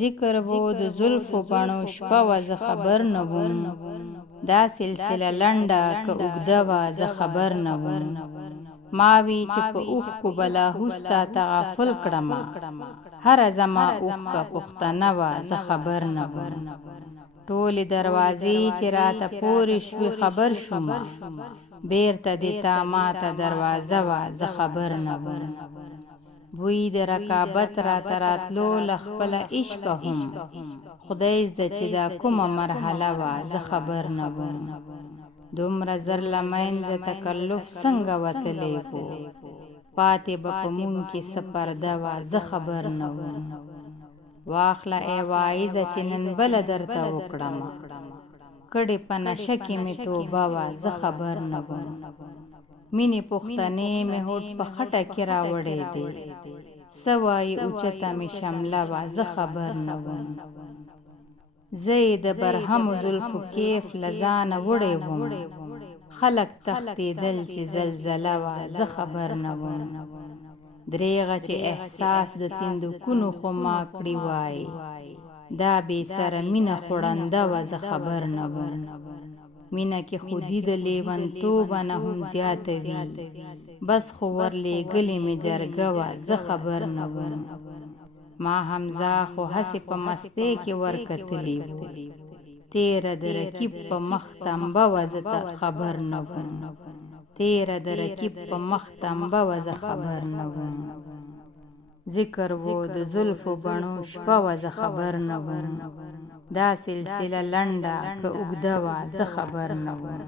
ذکر وو د زلفو بڼو شپه وه زه خبر نه وم دا سلسله لنډه که اوږده وه زه خبر نه وم ما وی چې په اوښکو به لاهو ستا تغافل کړمه هره زما اوښکه پښتنه وه زه خبر نه وم ټولې دروازې چې راته پورې شوې خبر شومه بېرته دې تا ماته دروازه وه زه خبر نه وم بوی د رکابت راته راتلو له خپله عشقه هم خدای زده چې دا کومه مرحله وه زه خبر نه وم دومره زر له منځه تکلف څنګه وتلی خو پاتې به په مونږ کې څه پرده وه زه خبر نه وم واخله ای واعظه چې نن بله درته وکړمه کډې په نشه کې مې توبه وه زه خبر نه وم مینې پښتنې مې هوډ په خټه کې راوړی دی څه وایي اوچته مې شمله وه زه خبر نه وم زه یې د برهمو زلفو کیف له ځانه وړی وم خلک تښتېدل چې زلزله وه زه خبر نه وم دریغه چې احساس د تندکونو خو ما کړي وای دا بې سره مینه خوړنده وه زه خبر نه وم مینه کې خودي د لیونتوبه نه هم زیاته وي بس خو ورلېږلې مې جرګه وه زه خبر نه وم ما حمزه خو هسې په مستۍ کې ورکتلی و تیره د رکیب په مخ تمبه وه زه خبر نه وم تیره د رکیب په مخ تمبه وه زه خبر نه وم ذکر وو د زلفو بڼو شپه وه زه خبر نه وم دا سلسله لنډه که اوږده وه زه خبر نه وم